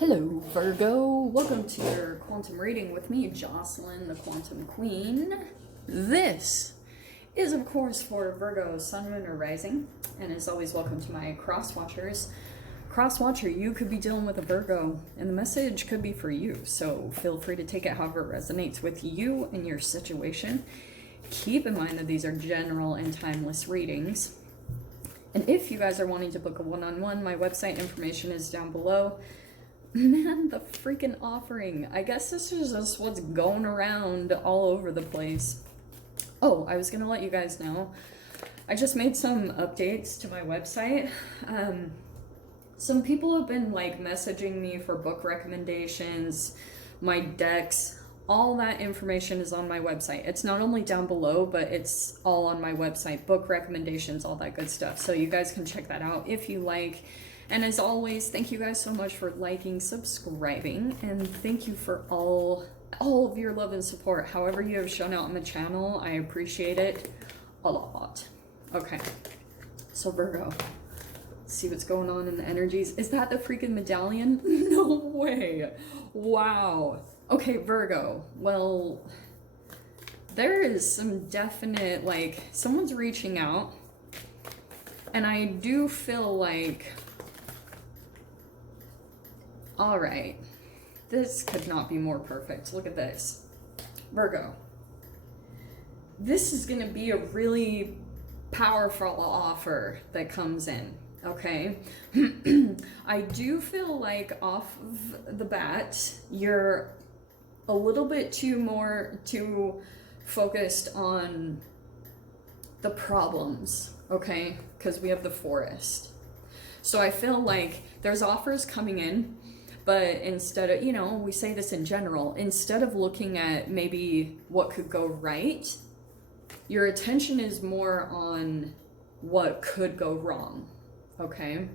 Hello, Virgo. Welcome to your quantum reading with me, Jocelyn, the Quantum Queen. This is, of course, for Virgo, Sun, Moon, or Rising. And as always, welcome to my cross watchers. Cross watcher, you could be dealing with a Virgo, and the message could be for you. So feel free to take it however it resonates with you and your situation. Keep in mind that these are general and timeless readings. And if you guys are wanting to book a one-on-one, my website information is down below. Man, the freaking offering. I guess this is just what's going around all over the place. Oh, I was going to let you guys know. I just made some updates to my website. Some people have been like messaging me for book recommendations, my decks. All that information is on my website. It's not only down below, but it's all on my website. Book recommendations, all that good stuff. So you guys can check that out if you like. And as always, thank you guys so much for liking, subscribing, and thank you for all of your love and support. However you have shown out on the channel, I appreciate it a lot. Okay, so Virgo, let's see what's going on in the energies. Is that the freaking medallion? No way. Wow. Okay, Virgo, well, there is some definite, like, someone's reaching out, and I do feel like, all right, this could not be more perfect. Look at this. Virgo, this is going to be a really powerful offer that comes in, okay? I do feel like off of the bat, you're a little bit too focused on the problems, okay? Because we have the forest. So I feel like there's offers coming in, but instead of, you know, we say this in general, instead of looking at maybe what could go right, your attention is more on what could go wrong, okay?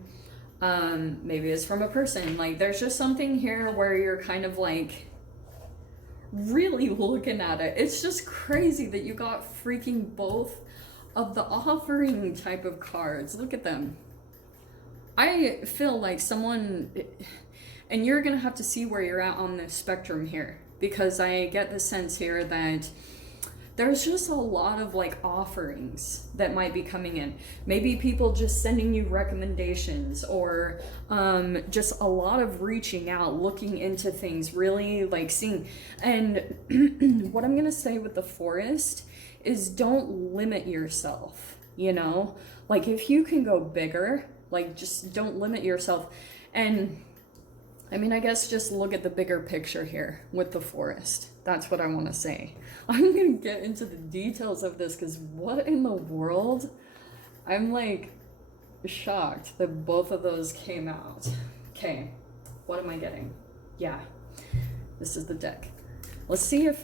Maybe it's from a person. Like, there's just something here where you're kind of like really looking at it. It's just crazy that you got freaking both of the offering type of cards. Look at them. I feel like someone, and you're gonna have to see where you're at on the spectrum here, because I get the sense here that there's just a lot of like offerings that might be coming in. Maybe people just sending you recommendations, or just a lot of reaching out, looking into things, really like seeing. And what I'm gonna say with the forest is don't limit yourself, you know? Like, if you can go bigger, like, just don't limit yourself. And I mean, I guess just look at the bigger picture here with the forest. That's what I want to say. I'm going to get into the details of this because what in the world? I'm like shocked that both of those came out. Okay, what am I getting? Yeah, this is the deck. Let's see if,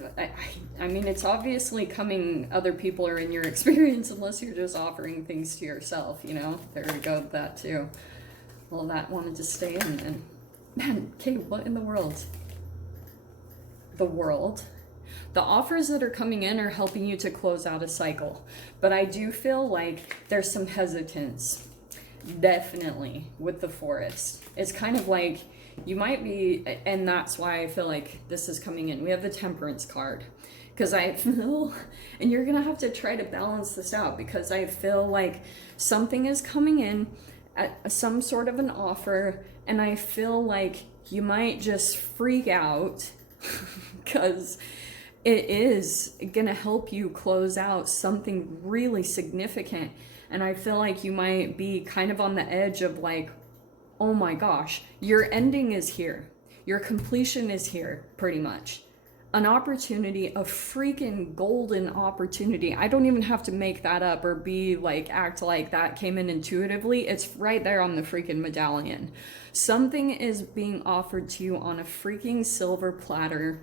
I mean, it's obviously coming, other people are in your experience, unless you're just offering things to yourself, you know? There we go, that too. Well, that wanted to stay in then. Man, okay, what in the world? The world. The offers that are coming in are helping you to close out a cycle. But I do feel like there's some hesitance, definitely, with the forest. It's kind of like you might be, and that's why I feel like this is coming in. We have the Temperance card. Because I feel, and you're going to have to try to balance this out, because I feel like something is coming in at some sort of an offer, and I feel like you might just freak out because it is going to help you close out something really significant. And I feel like you might be kind of on the edge of like, oh my gosh, your ending is here. Your completion is here, pretty much. An opportunity, a freaking golden opportunity. I don't even have to make that up or be like, act like that came in intuitively. It's right there on the freaking medallion. Something is being offered to you on a freaking silver platter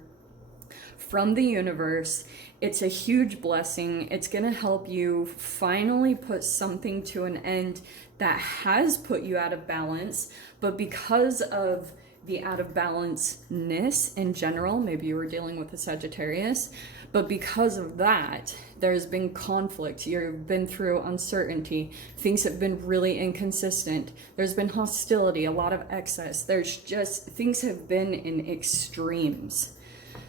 from the universe. It's a huge blessing. It's going to help you finally put something to an end that has put you out of balance, but because of the out of balance-ness in general. Maybe you were dealing with a Sagittarius, but because of that, there's been conflict. You've been through uncertainty. Things have been really inconsistent. There's been hostility, a lot of excess. There's just, things have been in extremes.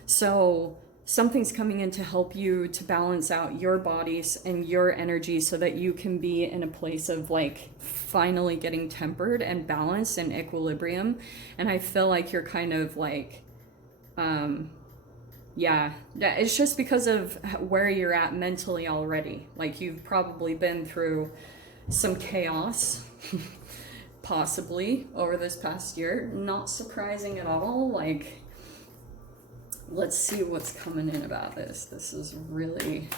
So something's coming in to help you to balance out your bodies and your energy so that you can be in a place of like finally getting tempered and balanced and equilibrium. And I feel like you're kind of like, yeah, it's just because of where you're at mentally already. Like you've probably been through some chaos, possibly over this past year. Not surprising at all. Like, let's see what's coming in about this. This is really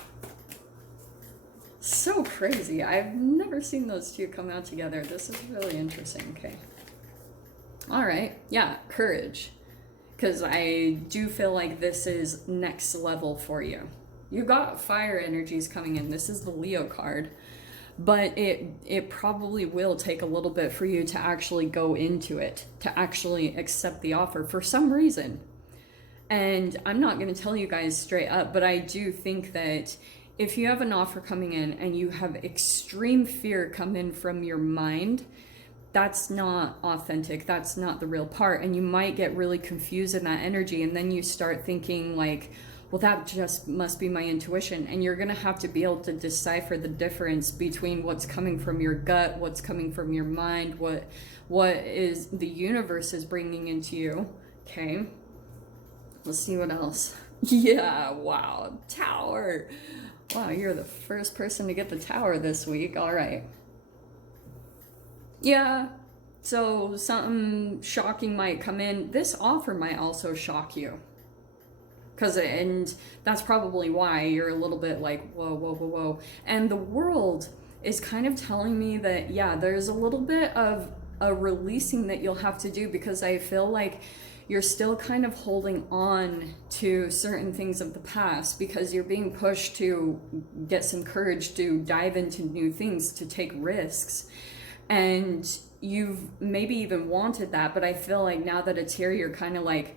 so crazy. I've never seen those two come out together. This is really interesting. Okay. All right. Yeah, courage. Because I do feel like this is next level for you. You got fire energies coming in. This is the Leo card. But it probably will take a little bit for you to actually go into it, to actually accept the offer for some reason. And I'm not going to tell you guys straight up, but I do think that if you have an offer coming in and you have extreme fear come in from your mind, that's not authentic. That's not the real part. And you might get really confused in that energy. And then you start thinking like, well, that just must be my intuition. And you're going to have to be able to decipher the difference between what's coming from your gut, what's coming from your mind, what is the universe is bringing into you. Okay. Let's see what else. Yeah, wow, Tower. Wow, you're the first person to get the Tower this week. All right. Yeah, so something shocking might come in. This offer might also shock you. And that's probably why you're a little bit like, whoa, whoa, whoa, whoa. And the world is kind of telling me that, yeah, there's a little bit of a releasing that you'll have to do, because I feel like you're still kind of holding on to certain things of the past because you're being pushed to get some courage to dive into new things, to take risks. And you've maybe even wanted that, but I feel like now that it's here, you're kind of like,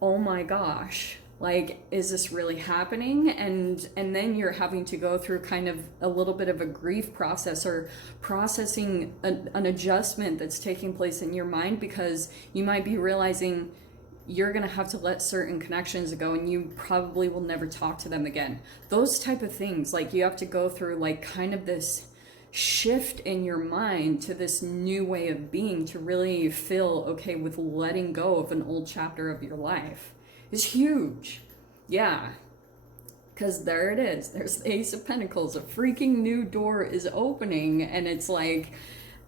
oh my gosh, like, is this really happening? And then you're having to go through kind of a little bit of a grief process, or processing an adjustment that's taking place in your mind, because you might be realizing you're going to have to let certain connections go and you probably will never talk to them again. Those type of things, like you have to go through like kind of this shift in your mind to this new way of being to really feel okay with letting go of an old chapter of your life. Is huge. Yeah, because there it is. There's the Ace of Pentacles. A freaking new door is opening, and it's like,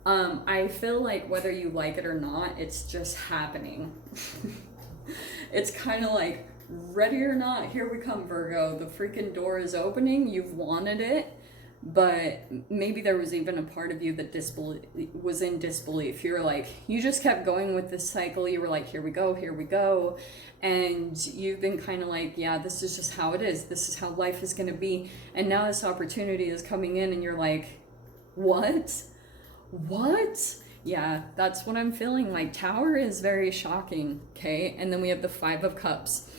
I feel like whether you like it or not, it's just happening. It's kind of like, ready or not, here we come, Virgo. The freaking door is opening. You've wanted it. But maybe there was even a part of you that was in disbelief. You're like, you just kept going with this cycle. You were like, here we go, here we go. And you've been kind of like, yeah, this is just how it is. This is how life is going to be. And now this opportunity is coming in and you're like, what? What? Yeah, that's what I'm feeling like. Tower is very shocking, okay? And then we have the Five of Cups.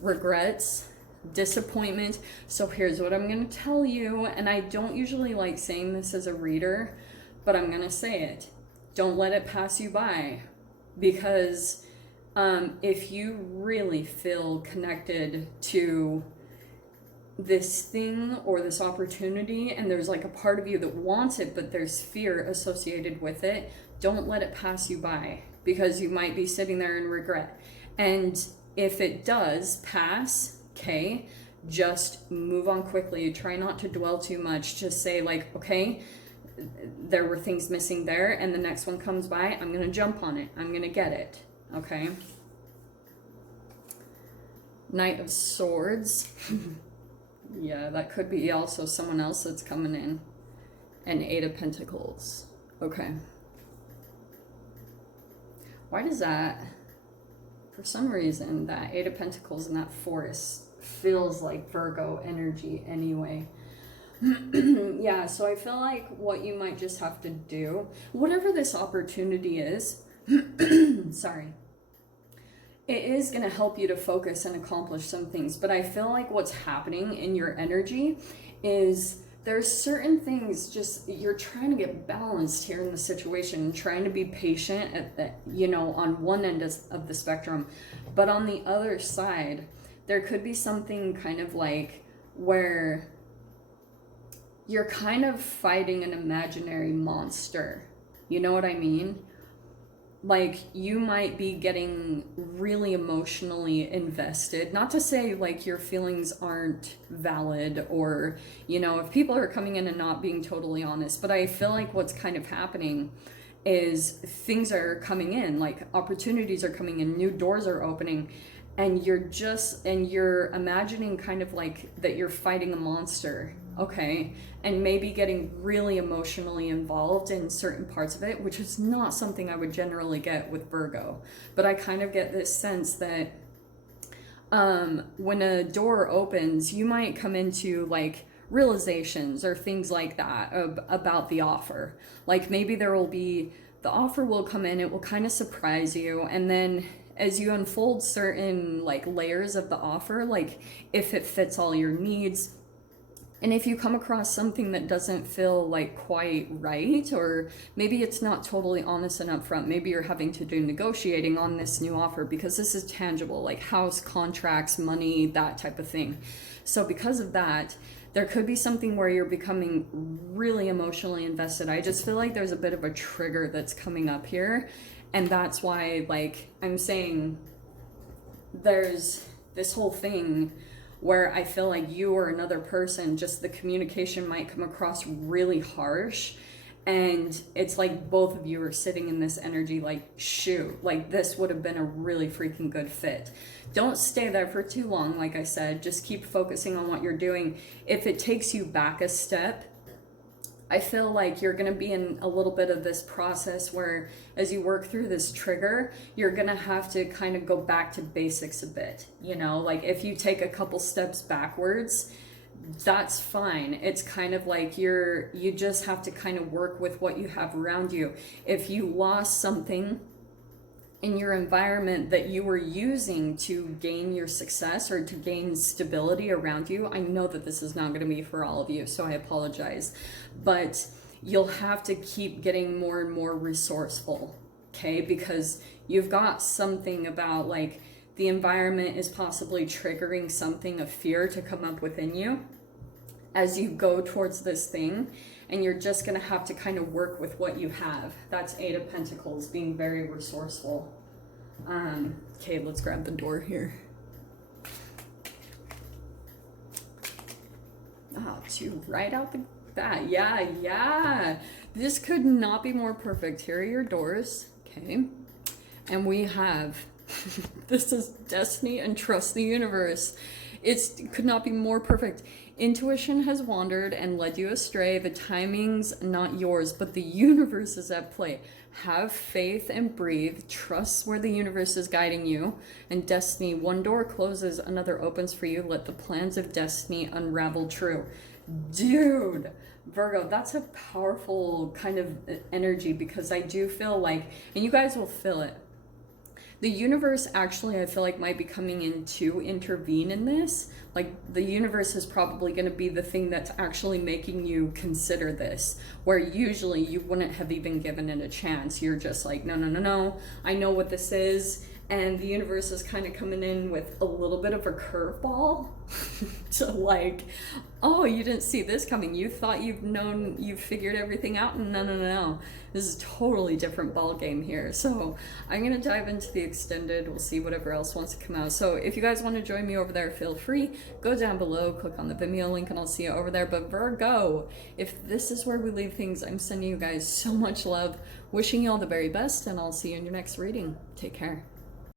Regrets, disappointment. So here's what I'm going to tell you, and I don't usually like saying this as a reader, but I'm going to say it. Don't let it pass you by, because if you really feel connected to this thing or this opportunity, and there's like a part of you that wants it, but there's fear associated with it, don't let it pass you by, because you might be sitting there in regret. And if it does pass, okay, just move on quickly. Try not to dwell too much. Just say like, okay, there were things missing there, and the next one comes by, I'm gonna jump on it. I'm gonna get it. Okay. Knight of Swords. Yeah, that could be also someone else that's coming in. And Eight of Pentacles. Okay. Why does that, for some reason, that Eight of Pentacles and that Forest feels like Virgo energy anyway. Yeah, so I feel like what you might just have to do, whatever this opportunity is, sorry, it is going to help you to focus and accomplish some things. But I feel like what's happening in your energy is there's certain things, just you're trying to get balanced here in the situation, trying to be patient at the, you know, on one end of the spectrum. But on the other side, there could be something kind of like where you're kind of fighting an imaginary monster. You know what I mean? Like, you might be getting really emotionally invested. Not to say, like, your feelings aren't valid or, you know, if people are coming in and not being totally honest. But I feel like what's kind of happening is things are coming in, like, opportunities are coming in, new doors are opening. And you're imagining kind of like that you're fighting a monster, okay? And maybe getting really emotionally involved in certain parts of it, which is not something I would generally get with Virgo. But I kind of get this sense that when a door opens, you might come into like realizations or things like that about the offer. Like maybe the offer will come in, it will kind of surprise you, and then as you unfold certain like layers of the offer, like if it fits all your needs, and if you come across something that doesn't feel like quite right, or maybe it's not totally honest and upfront, maybe you're having to do negotiating on this new offer because this is tangible, like house, contracts, money, that type of thing. So because of that, there could be something where you're becoming really emotionally invested. I just feel like there's a bit of a trigger that's coming up here. And that's why, like, I'm saying there's this whole thing where I feel like you or another person, just the communication might come across really harsh. And it's like both of you are sitting in this energy like, shoot, like this would have been a really freaking good fit. Don't stay there for too long, like I said. Just keep focusing on what you're doing. If it takes you back a step, I feel like you're going to be in a little bit of this process where as you work through this trigger, you're going to have to kind of go back to basics a bit. You know, like if you take a couple steps backwards, that's fine. It's kind of like you just have to kind of work with what you have around you. If you lost something in your environment that you were using to gain your success or to gain stability around you, I know that this is not going to be for all of you, so I apologize. But you'll have to keep getting more and more resourceful, okay? Because you've got something about like the environment is possibly triggering something of fear to come up within you as you go towards this thing, and you're just going to have to kind of work with what you have. That's Eight of Pentacles, being very resourceful. Okay, let's grab the door here. Oh, two right out the bat. Yeah. This could not be more perfect. Here are your doors, okay? And we have, this is destiny and trust the universe. It could not be more perfect. Intuition has wandered and led you astray. The timing's not yours, but the universe is at play. Have faith and breathe. Trust where the universe is guiding you. And destiny, one door closes, another opens for you. Let the plans of destiny unravel true. Dude, Virgo, that's a powerful kind of energy, because I do feel like, and you guys will feel it, the universe actually, I feel like, might be coming in to intervene in this. Like, the universe is probably going to be the thing that's actually making you consider this, where usually you wouldn't have even given it a chance. You're just like, no, I know what this is. And the universe is kind of coming in with a little bit of a curveball to like, oh, you didn't see this coming. You thought you've figured everything out. No. This is a totally different ball game here. So I'm going to dive into the extended. We'll see whatever else wants to come out. So if you guys want to join me over there, feel free. Go down below, click on the Vimeo link, and I'll see you over there. But Virgo, if this is where we leave things, I'm sending you guys so much love, wishing you all the very best, and I'll see you in your next reading. Take care.